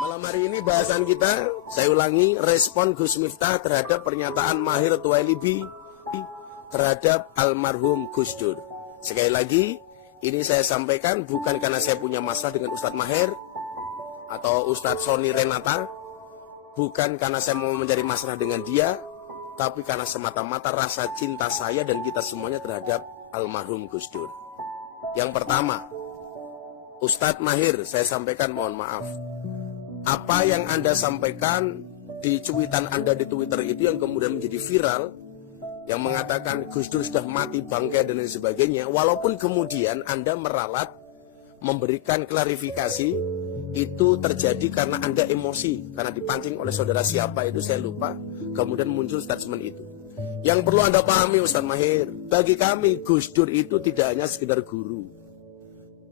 Malam hari ini bahasan kita, saya ulangi, respon Gus Miftah terhadap pernyataan Mahir Tuwailibi terhadap almarhum Gus Dur. Sekali lagi, ini saya sampaikan bukan karena saya punya masalah dengan Ustadz Mahir atau Ustadz Sony Renata, bukan karena saya mau mencari masalah dengan dia, tapi karena semata-mata rasa cinta saya dan kita semuanya terhadap almarhum Gus Dur. Yang pertama, Ustadz Mahir, saya sampaikan mohon maaf. Apa yang Anda sampaikan di cuitan Anda di Twitter itu yang kemudian menjadi viral, yang mengatakan Gus Dur sudah mati bangkai dan lain sebagainya, walaupun kemudian Anda meralat memberikan klarifikasi, itu terjadi karena Anda emosi, karena dipancing oleh saudara siapa itu saya lupa, kemudian muncul statement itu. Yang perlu Anda pahami Ustadz Mahir, bagi kami Gus Dur itu tidak hanya sekedar guru.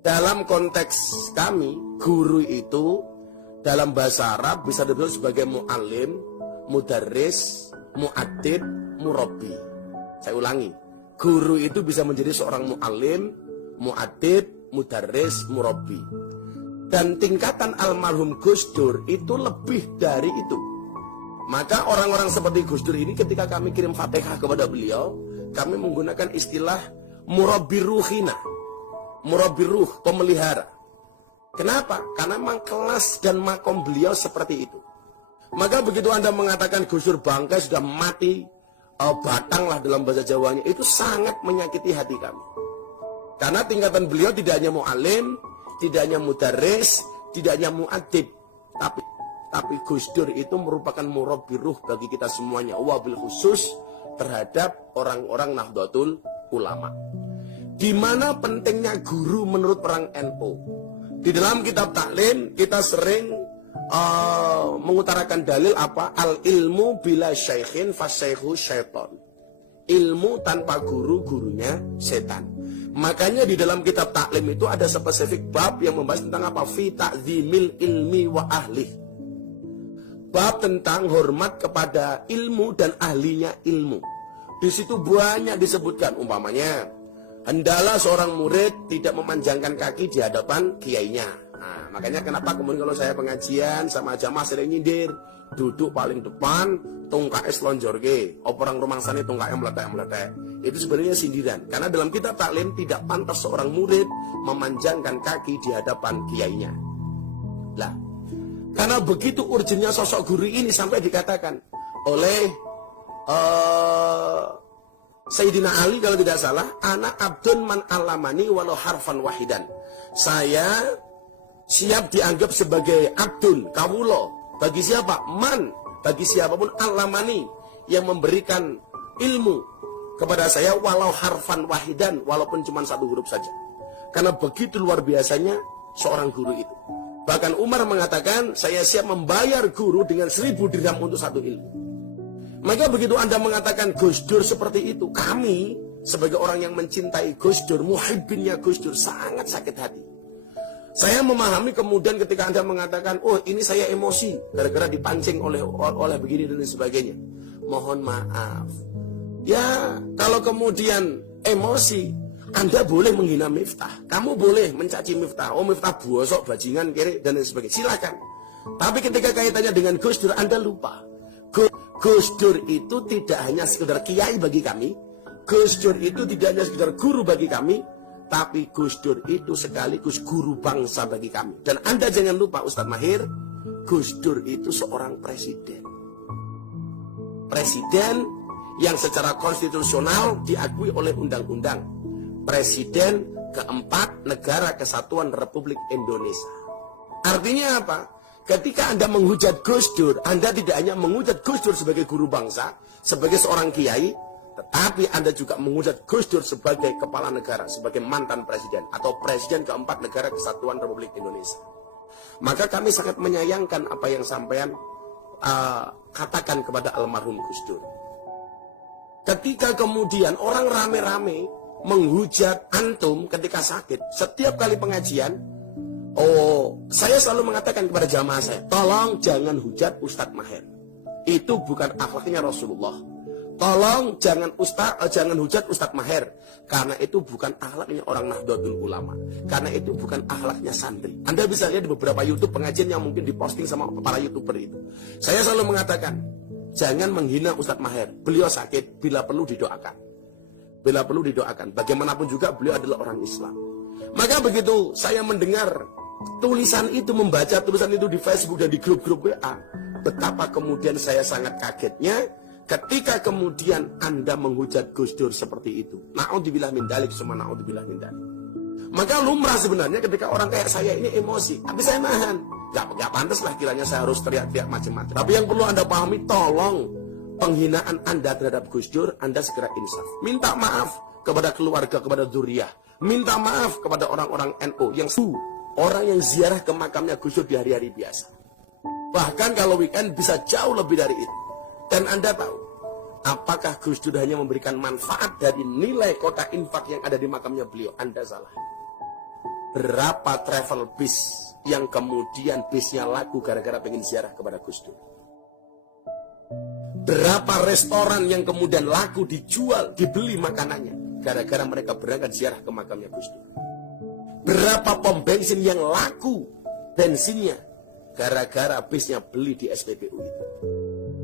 Dalam konteks kami, guru itu dalam bahasa Arab bisa disebut sebagai mu'alim, mudarris, mu'addib, murabbi. Saya ulangi, guru itu bisa menjadi seorang mu'alim, mu'addib, mudarris, murabbi. Dan tingkatan almarhum Gus Dur itu lebih dari itu. Maka orang-orang seperti Gus Dur ini ketika kami kirim Fatihah kepada beliau, kami menggunakan istilah murabbi ruhina, murabbi ruh, pemelihara. Kenapa? Karena memang kelas dan makom beliau seperti itu. Maka begitu Anda mengatakan Gus Dur bangkai sudah mati, batang lah dalam bahasa Jawanya, itu sangat menyakiti hati kami. Karena tingkatan beliau tidak hanya mu'alim, tidak hanya mudarris, tidak hanya mu'addib, tapi Gus Dur itu merupakan murabbi ruh bagi kita semuanya, wabil khusus terhadap orang-orang Nahdlatul Ulama. Di mana pentingnya guru menurut orang NU? Di dalam kitab taklim kita sering mengutarakan dalil apa? Al ilmu bila syaikhin fasyaikhu syaiton. Ilmu tanpa guru, gurunya setan. Makanya di dalam kitab taklim itu ada spesifik bab yang membahas tentang apa? Fi ta'zimil ilmi wa ahli. Bab tentang hormat kepada ilmu dan ahlinya ilmu. Di situ banyak disebutkan, umpamanya hendaklah seorang murid tidak memanjangkan kaki di hadapan kiainya. Nah, makanya kenapa kemudian kalau saya pengajian sama jamaah sering nyindir, duduk paling depan, tungkake slonjorke, orang rumah sana tungkake meletek-meletek. Itu sebenarnya sindiran. Karena dalam kitab taklim tidak pantas seorang murid memanjangkan kaki di hadapan kiainya. Lah, karena begitu urgennya sosok guru ini sampai dikatakan oleh Sayyidina Ali kalau tidak salah, ana abdun man alamani walau harfan wahidan. Saya siap dianggap sebagai abdun, kawulo. Bagi siapa? Man. Bagi siapapun alamani yang memberikan ilmu kepada saya walau harfan wahidan, walaupun cuma satu huruf saja. Karena begitu luar biasanya seorang guru itu. Bahkan Umar mengatakan, saya siap membayar guru dengan 1000 dirham untuk satu ilmu. Maka begitu Anda mengatakan Gus Dur seperti itu, kami sebagai orang yang mencintai Gus Dur, muhibbinnya Gus Dur, sangat sakit hati. Saya memahami kemudian ketika Anda mengatakan, oh ini saya emosi gara-gara dipancing oleh begini dan sebagainya. Mohon maaf. Ya, kalau kemudian emosi, Anda boleh menghina Miftah, kamu boleh mencaci Miftah, oh Miftah bosok, bajingan, kiri dan sebagainya, silakan. Tapi ketika kaitannya dengan Gus Dur, Anda lupa. Gus Dur itu tidak hanya sekedar kiai bagi kami, Gus Dur itu tidak hanya sekedar guru bagi kami, tapi Gus Dur itu sekaligus guru bangsa bagi kami. Dan Anda jangan lupa Ustadz Mahir, Gus Dur itu seorang presiden. Presiden yang secara konstitusional diakui oleh undang-undang. Presiden keempat Negara Kesatuan Republik Indonesia. Artinya apa? Ketika Anda menghujat Gus Dur, Anda tidak hanya menghujat Gus Dur sebagai guru bangsa, sebagai seorang kiai, tetapi Anda juga menghujat Gus Dur sebagai kepala negara, sebagai mantan presiden, atau presiden keempat Negara Kesatuan Republik Indonesia. Maka kami sangat menyayangkan apa yang sampean katakan kepada almarhum Gus Dur. Ketika kemudian orang rame-rame menghujat antum ketika sakit, setiap kali pengajian, saya selalu mengatakan kepada jamaah saya, tolong jangan hujat Ustadz Mahir. Itu bukan akhlaknya Rasulullah, Tolong jangan hujat Ustadz Maher, karena itu bukan akhlaknya orang Nahdlatul Ulama, karena itu bukan akhlaknya santri. Anda bisa lihat di beberapa YouTube pengajian yang mungkin diposting sama para YouTuber itu. Saya selalu mengatakan, jangan menghina Ustadz Maher. Beliau sakit, bila perlu didoakan. Bila perlu didoakan. Bagaimanapun juga beliau adalah orang Islam. Maka begitu saya mendengar tulisan itu, membaca tulisan itu di Facebook dan di grup-grup WA, betapa kemudian saya sangat kagetnya ketika kemudian Anda menghujat Gus Dur seperti itu. Na'udzubillah min dzalik, summa na'udzubillah min dzalik. Maka lumrah sebenarnya ketika orang kayak saya ini emosi, tapi saya nahan. Gak pantas lah kiranya saya harus teriak-teriak macam-macam. Tapi yang perlu Anda pahami, tolong penghinaan Anda terhadap Gus Dur, Anda segera insaf. Minta maaf kepada keluarga, kepada dzurriyyah. Minta maaf kepada orang-orang NU yang orang yang ziarah ke makamnya Gus Dur di hari-hari biasa. Bahkan kalau weekend bisa jauh lebih dari itu. Dan Anda tahu, apakah Gus Dur hanya memberikan manfaat dari nilai kota infak yang ada di makamnya beliau? Anda salah. Berapa travel bis yang kemudian bisnya laku gara-gara pengen ziarah kepada Gus Dur? Berapa restoran yang kemudian laku dijual, dibeli makanannya gara-gara mereka berangkat ziarah ke makamnya Gus Dur? Berapa pom bensin yang laku bensinnya gara-gara bisnya beli di SPBU itu?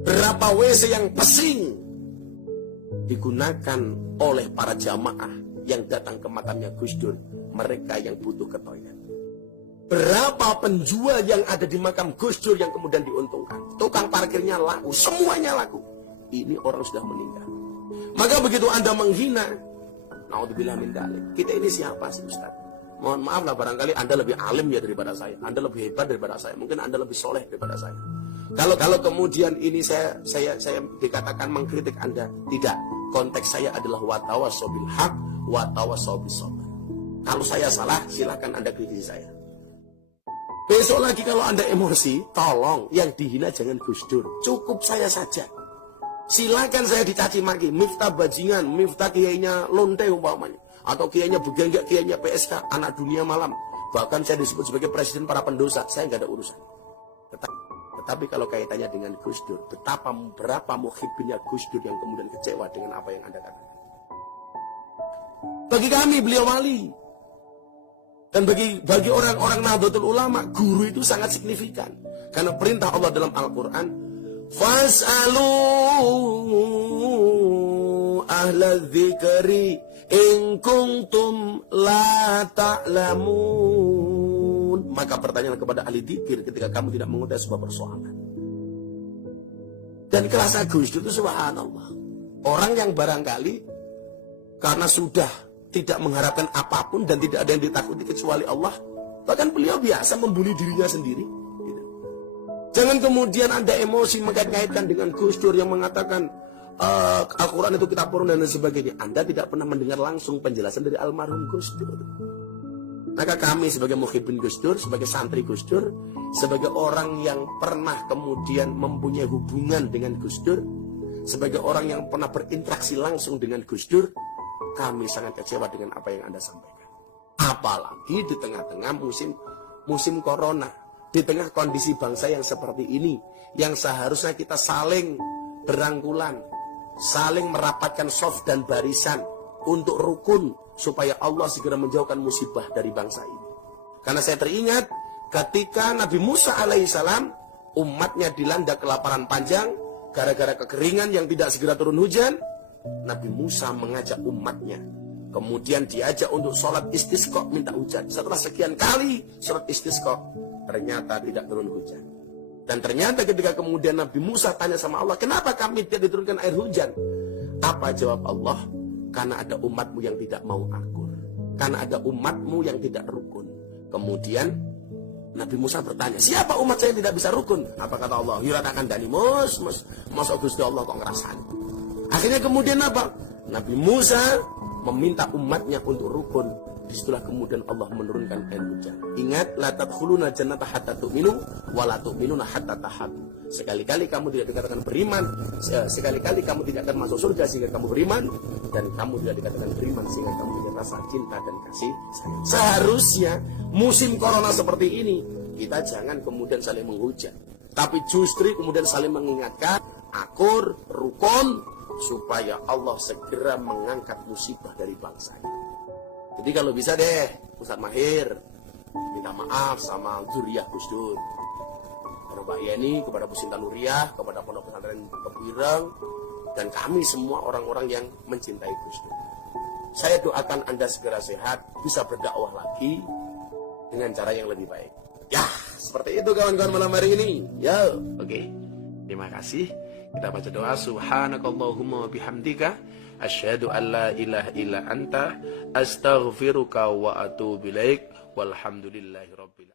Berapa WC yang pesing digunakan oleh para jamaah yang datang ke makamnya Gus Dur, mereka yang butuh ke toilet? Berapa penjual yang ada di makam Gus Dur yang kemudian diuntungkan? Tukang parkirnya laku, semuanya laku. Ini orang sudah meninggal. Maka begitu Anda menghina, naudzubillah min dzalik, kita ini siapa sih Ustaz? Mohon maaf lah, barangkali Anda lebih alim ya daripada saya, Anda lebih hebat daripada saya, mungkin Anda lebih soleh daripada saya. Kalau kemudian ini saya dikatakan mengkritik Anda, tidak. Konteks saya adalah watawasau bil haq, watawasau bis sabr. Kalau saya salah, silakan Anda kritisi saya. Besok lagi kalau Anda emosi, tolong yang dihina jangan Gus Dur, cukup saya saja. Silakan saya dicaci maki, Miftah bajingan, Miftah kiainya lonte umpamanya, atau kiainya begenggak, kiainya PSK, anak dunia malam. Bahkan saya disebut sebagai presiden para pendosa, saya nggak ada urusan. Tetapi kalau kaitannya dengan Gus Dur, berapa muhibbinnya Gus Dur yang kemudian kecewa dengan apa yang Anda katakan. Bagi kami beliau wali. Dan bagi orang-orang Nahdlatul Ulama, guru itu sangat signifikan. Karena perintah Allah dalam Al-Quran, Fas'alu ahla dzikri in kuntum la ta'lamun. Maka pertanyaan kepada ahli dzikir ketika kamu tidak mengetahui sebuah persoalan. Dan kelasnya Gus Dur itu subhanallah, orang yang barangkali karena sudah tidak mengharapkan apapun dan tidak ada yang ditakuti kecuali Allah, bahkan beliau biasa membuli dirinya sendiri. Jangan kemudian Anda emosi mengkait-kaitkan dengan Gus Dur yang mengatakan Al-Quran itu kitab purun dan lain sebagainya. Anda tidak pernah mendengar langsung penjelasan dari almarhum Gus Dur. Maka kami sebagai muhibbin Gus Dur, sebagai santri Gus Dur, sebagai orang yang pernah kemudian mempunyai hubungan dengan Gus Dur, sebagai orang yang pernah berinteraksi langsung dengan Gus Dur, kami sangat kecewa dengan apa yang Anda sampaikan. Apalagi di tengah-tengah musim corona, di tengah kondisi bangsa yang seperti ini, yang seharusnya kita saling berangkulan, saling merapatkan soft dan barisan untuk rukun, supaya Allah segera menjauhkan musibah dari bangsa ini. Karena saya teringat ketika Nabi Musa alaihissalam, umatnya dilanda kelaparan panjang gara-gara kekeringan yang tidak segera turun hujan. Nabi Musa mengajak umatnya, kemudian diajak untuk sholat istisqa, minta hujan. Setelah sekian kali sholat istisqa, ternyata tidak turun hujan. Dan ternyata ketika kemudian Nabi Musa tanya sama Allah, kenapa kami tidak diturunkan air hujan? Apa jawab Allah? Karena ada umatmu yang tidak mau akur, karena ada umatmu yang tidak rukun. Kemudian Nabi Musa bertanya, siapa umat saya yang tidak bisa rukun? Apa kata Allah? Yuratakan dani masuk Gusti Allah kok ngerasain. Akhirnya kemudian apa? Nabi Musa meminta umatnya untuk rukun. Disitulah kemudian Allah menurunkan air hujan. Ingat, la tadkhuluna jannata hatta tu'minu wa la tu'minuna hatta tahabbu. Sekali-kali kamu tidak dikatakan beriman, sekali-kali kamu tidak akan masuk surga sehingga kamu beriman, dan kamu tidak dikatakan beriman sehingga kamu punya rasa cinta dan kasih sayang. Seharusnya musim corona seperti ini kita jangan kemudian saling menghujat, tapi justru kemudian saling mengingatkan, akur, rukun, supaya Allah segera mengangkat musibah dari bangsa ini. Jadi kalau bisa deh, Ustadz Mahir minta maaf sama zuriyah Gus Dur, kepada Mbak Yeni, kepada Bu Sinta Nuriyah, kepada Pondok Pesantren Kepireng, dan kami semua orang-orang yang mencintai Gus Dur. Saya doakan Anda segera sehat, bisa berdakwah lagi dengan cara yang lebih baik. Ya, seperti itu kawan-kawan malam hari ini. Ya, oke. Terima kasih. Kita baca doa. Subhanakallahumma bihamdika asyhadu an la ilaha illa anta astaghfiruka wa atubu ilaik. Walhamdulillahirabbil alamin.